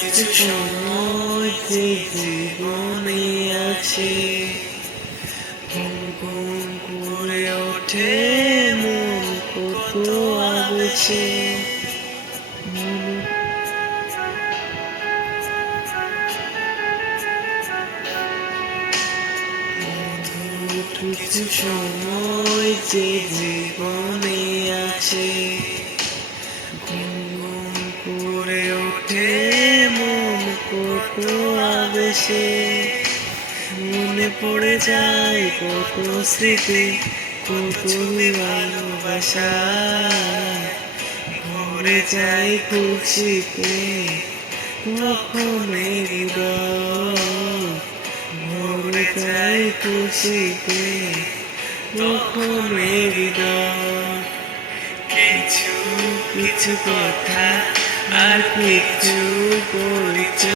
কিছু সময় যে জীবনে আছে, ঘুম ঘুম করে ওঠে মন কত আবেছে। কিছু সময় যে জীবনে আছে, ঘুম ঘুম করে ওঠে মন কত আবেশে। মনে পড়ে যায় কত স্মৃতি, কত ভালোবাসা, ভরে যায় খুশিতে তখন হৃদয়, ভরে যায় খুশিতে তখন হৃদয়। কিছু কিছু কথা আর কিছু